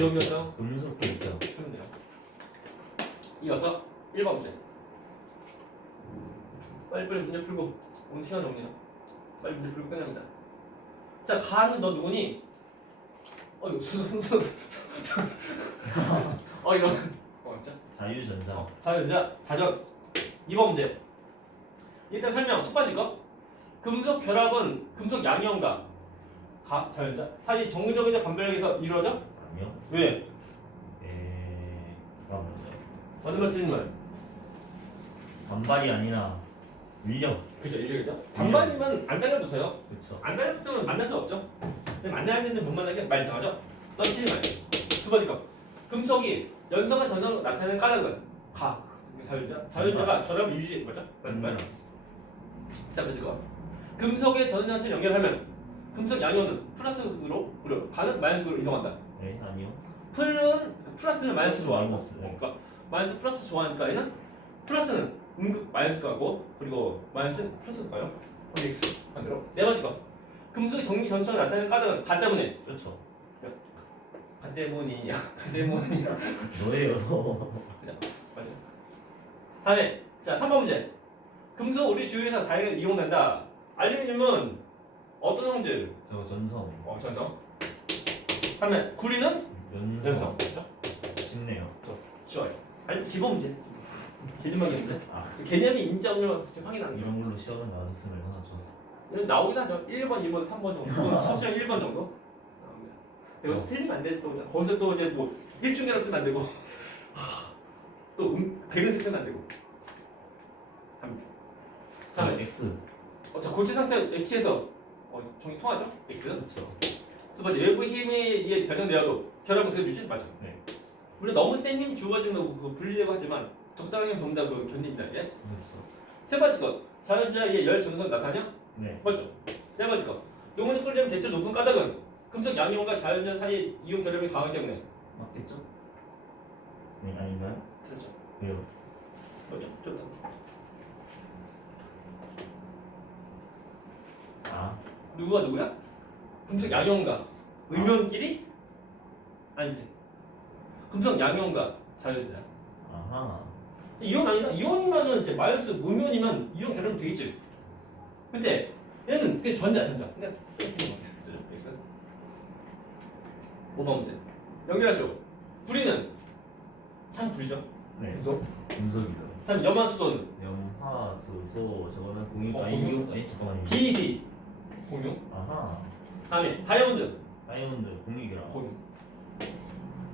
기억이었어요? 금속 있죠. 돼요. 이어서 1번 문제. 빨리 빨리 문제 풀고 오늘 시간 없네요. 빨리 문제 풀고 끝납니다. 자, 가는 너 누구니? 어, 이거 순수 어, 이런. 어, 진짜. 자유전자. 어, 자전자, 자전. 2번 문제. 일단 설명 첫 번째 거. 금속 결합은 금속 양이온과 가, 자전자 사이 정적인 반별력에서 이루어져? 아니요. 왜? 에. 가 뭐죠? 맞는 말 틀린 말. 반발이 아니라 밀력. 그죠, 일격이죠. 반반이면 안 달려붙어요. 그렇죠. 안 달려붙으면 만날 수 없죠. 근데 만나야 못 만나게 말 이상하죠. 넌 틀린 말이에요. 두 번째 거. 금속이 연성한 전성으로 나타내는 까닭은 가. 자전자. 자전자가 결합을 유지, 맞죠? 맞는 말. 세 번째 거. 금속의 전원장치를 연결하면 금속 양이온은 플러스로 그리고 가는 마이너스로 이동한다. 네, 아니요. 풀은 플러스는 마이너스 네. 그러니까 마이너스 플러스 좋아하니까 얘는 플러스는 음극 마이너스 가고 그리고 마이너스 플러스 가요. x 반대로 네 번째 거 금속의 전기 전선을 나타내는 까닭은 가 때문에 그렇죠. 가 때문이야 가 때문이야 너예요. 맞아. 다음에 자 3번 문제 금속 우리 주위에서 다양하게 이용된다. 알루미늄은 어떤 성질? 저 전성. 어 전성. 다음에 구리는 연성. 연성. 그렇죠? 쉽네요. 쉬워요. 아니 기본 문제. 개념하기 문제. 아, 개념이 인정률 지금 확인하는 거. 이런 걸로 시험은 나왔으면 얼마나 좋았어. 나오긴 하죠. 1번, 2번, 3번 정도. 서수형 1번 정도 나옵니다. 여기서 틀리면 안 되지 또 거기서 또 이제 뭐 일중계로 쓰면 안 되고 또 음, 대근색 쓰면 안 되고. 합니다. 자, 다음에 X. 어, 자 고체 상태 H에서 어, 종이 통하죠? X. 그렇죠. 두 번째 외부 힘에 의해 변형되어도 결합은 그래도 유지 맞죠? 네. 물론 너무 센 힘 주어지면 그 분리되고 하지만 적당한 힘 본다 그 견딘다. 예? 그렇죠. 세 번째 것 자연자의 열 전선 나타냐? 네. 맞죠? 네 번째 것 용온이 끓려면 대체 높은 까닭은 금속 양이온과 자연자 사이 이온 결합이 강하기 때문에 맞겠죠? 네, 아닌가요? 그렇죠. 왜요? 맞죠? 좋다. 아, 누구가 누구야? 금속 양이온과 음이온끼리? 아니지. 금속 양이온과 자연자. 아하. 이온 아니다. 이온이면은 이제 마이너스 음이온이면 이온 결합이 되겠지. 근데 얘는 그냥 전자 전자. 근데. 5번 문제. 연결하시오. 구리는 참 불이죠. 네. 금속. 금속이죠. 다음 염화수소는 염화수소 저거는 공유 어, 아니 공유? 아니 잠깐만요. BD 공유. 아하. 다음에 다이아몬드 다이아몬드 공유기라. 공유.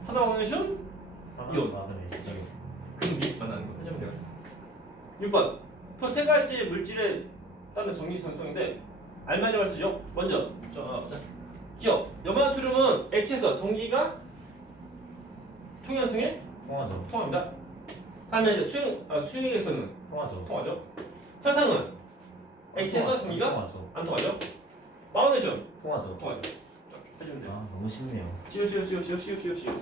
산화마그네슘 이온. 마그네슘. 금빛 만나는 거 하시면 돼요. 6번 또세 가지 물질에 따른 전기 전성인데 알맞은 말 쓰죠. 먼저 저, 어, 자 기억 염화나트륨은 액체에서 전기가 통해 안 통해? 통하죠. 통합니다. 다음에 이제 수용 아, 수용액에서는 통하죠. 통하죠. 설탕은 액체에서 통하- 전기가 통하죠. 안 통하죠. 마그네슘 통하죠. 통하죠. 자, 해주면 돼요. 아 너무 쉽네요. 쉬우 쉬우 쉬우 쉬우 쉬우 쉬우 쉬우